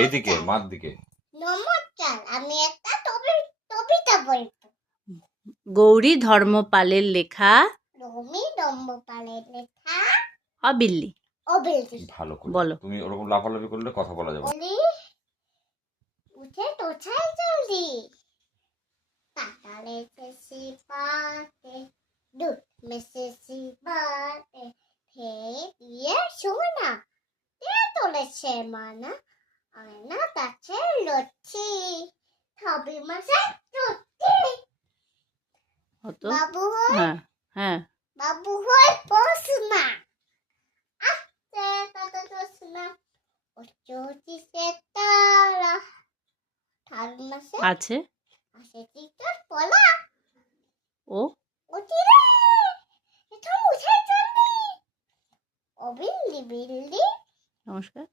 এইদিকে মার দিকে। নমস্কার, আমি একটা কবিতা বলবো। গৌরী ধর্মপালের লেখা রমি ধর্মপালের লেখা অবিল্লি। ভালো করে বলো। তুমি ওরকম লাফালাফি করলে কথা বলা যাবে। বলি উঠে তোছায় জলদি, তাকালে শেষি পাতে দুধ মেশেছি বাতে, খেয়ে দিয়ে সোনা দিয়ে তোলেছে মানা, আয়না কাছে লচ্ছি ছবি মাসে চুটি। হতো বাবু হয় হ্যাঁ হ্যাঁ বাবু হয় পড়াশোনা, আসছে কত প্রশ্ন, চৌচিশে তারা ঠার মাসে আছে আসে চিত্র পলা। ও অতিরে এটা মুছে চলবি, অবিল্লি বিল্লি। নমস্কার।